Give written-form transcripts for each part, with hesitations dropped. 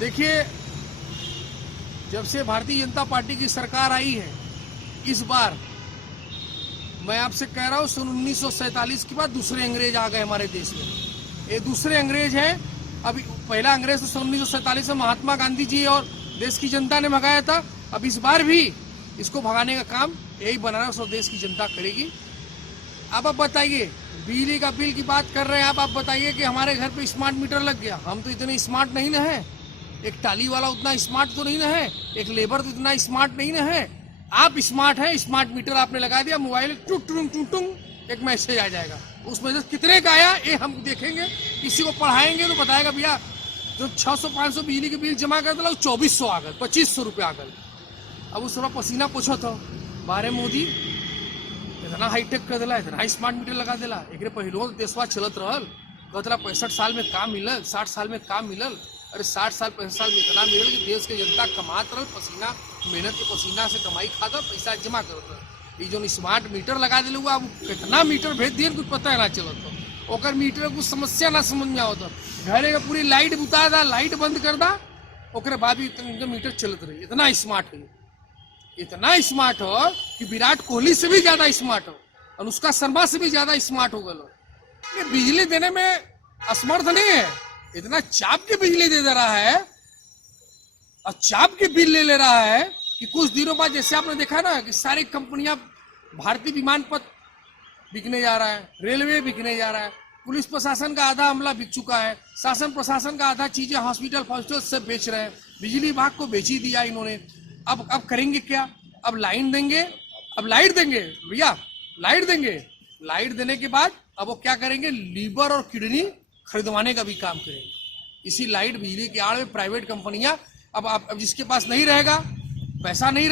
देखिए, जब से भारतीय जनता पार्टी की सरकार आई है, इस बार मैं आपसे कह रहा हूँ सन 1947 के बाद दूसरे अंग्रेज आ गए हमारे देश में। ये दूसरे अंग्रेज हैं। अभी पहला अंग्रेज तो सन 1947 में महात्मा गांधी जी और देश की जनता ने भगाया था। अब इस बार भी इसको भगाने का काम यही बनारस और देश की जनता करेगी। अब आप बताइए, बिजली का बिल की बात कर रहे हैं आप बताइए कि हमारे घर पे स्मार्ट मीटर लग गया। हम तो इतने स्मार्ट नहीं ना है, एक टाली वाला उतना स्मार्ट तो नहीं ना है, एक लेबर तो इतना स्मार्ट नहीं ना है। आप स्मार्ट हैं, स्मार्ट मीटर आपने लगा दिया, मोबाइल टुंग टुंग टुंग टुंग एक मैसेज आ जाएगा, उसमें से कितने का आया ये हम देखेंगे। किसी को पढ़ाएंगे तो बताएगा भैया जो 600-500 बिजली के बिल जमा कर दिला 2400 आ गए, 2500 रुपये आ गए। अब उस थोड़ा पसीना पूछो तो बारे मोदी इतना हाईटेक कर दिला, इतना स्मार्ट मीटर लगा दिला। एक पहलो देशवा चलत रहल, कहला 65 साल में काम मिलल, 60 साल में काम मिलल। अरे 60 साल 65 साल में इतना मिलल कि देश के जनता कमात रहल, पसीना मेहनत के पसीना से कमाई खाता, पैसा जमा करत रहल। ये जो स्मार्ट मीटर लगा दिले हुआ, अब कितना मीटर भेज दिए कुछ पता ना चलत। ओकर मीटर कुछ समस्या ना समझ में आवत, घरे का पूरी लाइट बुता दा, लाइट बंद कर दा, ओकरे बाद भी इतना मीटर चलत रही। इतना स्मार्ट है, इतना स्मार्ट हो कि विराट कोहली से भी ज्यादा स्मार्ट हो, अनुष्का शर्मा से भी ज्यादा स्मार्ट हो गए। ये बिजली देने में असमर्थ नहीं है, इतना चाप के बिजली दे रहा है और चाप के बिल ले रहा है कि कुछ दिनों बाद जैसे आपने देखा ना कि सारी कंपनियां, भारतीय विमानपथ बिकने जा रहा है, रेलवे बिकने जा रहा है, पुलिस प्रशासन का आधा अमला बिक चुका है, शासन प्रशासन का आधा चीजें हॉस्पिटल सब बेच रहे हैं, बिजली विभाग को बेच ही दिया इन्होंने। अब करेंगे क्या? अब लाइन देंगे, अब लाइट देंगे भैया, लाइट देंगे, लाइट देने के बाद अब वो क्या करेंगे, लीवर और किडनी खरीदवाने का भी काम करेंगे। इसी लाइट बिजली के आड़ में प्राइवेट कंपनियां, अब जिसके पास नहीं रहेगा, पैसा नहीं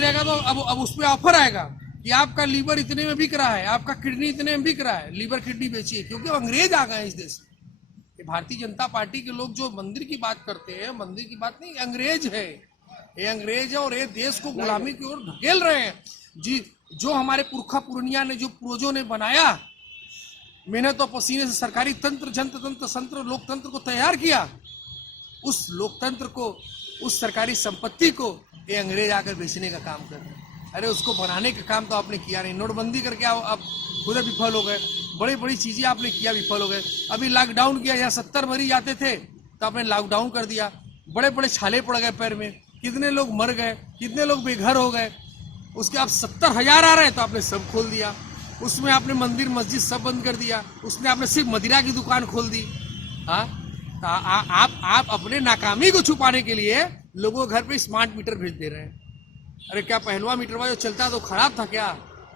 रहेगा तो अब उस पर ऑफर आएगा कि आपका लीवर इतने में बिक रहा है, आपका किडनी इतने में बिक रहा है, लीवर किडनी बेचिए। क्योंकि अंग्रेज आ गए इस देश में। भारतीय जनता पार्टी के लोग जो मंदिर की बात करते हैं, मंदिर की बात नहीं, अंग्रेज है, ये अंग्रेज है और ये देश को गुलामी की ओर ढकेल रहे हैं जी। जो हमारे पुरखा पुरनिया ने, जो पूर्वजों ने बनाया, मेहनत और पसीने से सरकारी तंत्र, जनतंत्र तंत्र, लोकतंत्र को तैयार किया, उस लोकतंत्र को, उस सरकारी संपत्ति को ये अंग्रेज आकर बेचने का काम कर रहे हैं। अरे उसको बनाने का काम तो आपने किया नहीं, नोटबंदी करके आप खुद विफल हो गए, बड़ी बड़ी चीजें आपने किया, विफल हो गए। अभी लॉकडाउन किया, यहाँ 70 मरीज आते थे तो आपने लॉकडाउन कर दिया, बड़े बड़े छाले पड़ गए पैर में, कितने लोग मर गए, कितने लोग बेघर हो गए। उसके आप 70,000 आ रहे हैं तो आपने सब खोल दिया, उसमें आपने मंदिर मस्जिद सब बंद कर दिया, उसमें आपने सिर्फ मदिरा की दुकान खोल दी। हाँ, आप अपने नाकामी को छुपाने के लिए लोगों के घर पे स्मार्ट मीटर भेज दे रहे हैं। अरे क्या पहलवा मीटरवा जो चलता तो खराब था क्या?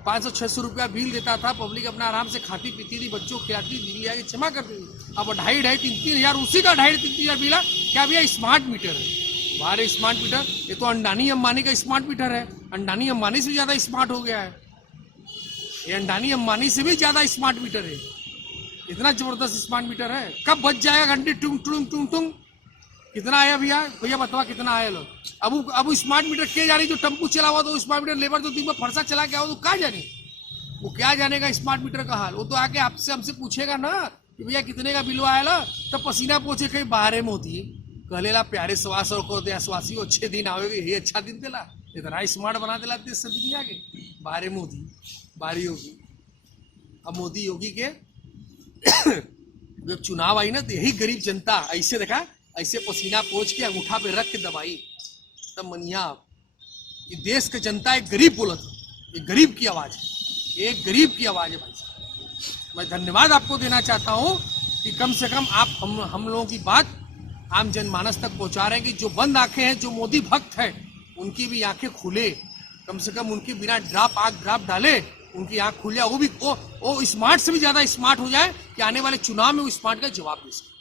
500-600 रुपया बिल देता था, पब्लिक अपना आराम से खाती पीती थी, बच्चों खिलाती, बिजली आके जमा करती थी। अब 2,500-3,000 हजार, उसी का 2,500-3,000 बिल क्या भैया स्मार्ट मीटर है? बाहर स्मार्ट मीटर, ये तो अंडानी अंबानी का स्मार्ट मीटर है, अंडानी अंबानी से ज्यादा स्मार्ट हो गया है, ये अंडानी अंबानी से भी ज्यादा स्मार्ट मीटर है, इतना जबरदस्त स्मार्ट मीटर है। कब बच जाएगा घंटे टुंग टुंग टुंग टुंग? कितना आया भैया, भैया बतावा कितना आया लोग? अब स्मार्ट मीटर क्या जानी, जो टेम्पू चला हुआ तो स्मार्ट मीटर, लेबर जो दिन में फरसा चला के आओ तो क्या जाने, वो क्या जानेगा स्मार्ट मीटर का हाल? वो तो आके आपसे हमसे पूछेगा ना कि भैया कितने का बिल आया, तब पसीना पहुंचे कहीं बाहर मोती कहलेला प्यारे सवास और को देशवासी अच्छे दिन आवेगे, ये अच्छा दिन दिला, इतना स्मार्ट बना दिला देश से दुनिया के। बारे मोदी, बारी योगी। अब मोदी योगी के जब चुनाव आई ना तो यही गरीब जनता ऐसे देखा, ऐसे पसीना पोंछ के अंगूठा पे रख के दबाई, तब मनिया ये देश के जनता एक गरीब बोलत, एक गरीब की आवाज है, एक गरीब की आवाज है भाई साहब। मैं धन्यवाद आपको देना चाहता हूँ कि कम से कम आप हम लोगों की बात आम जनमानस तक पहुंचा रहे हैं कि जो बंद आंखें हैं, जो मोदी भक्त है, उनकी भी आंखें खुले, कम से कम उनकी बिना ड्राप डाले उनकी आंख खुल जाए, वो भी वो स्मार्ट से भी ज्यादा स्मार्ट हो जाए कि आने वाले चुनाव में वो स्मार्ट का जवाब दे सके।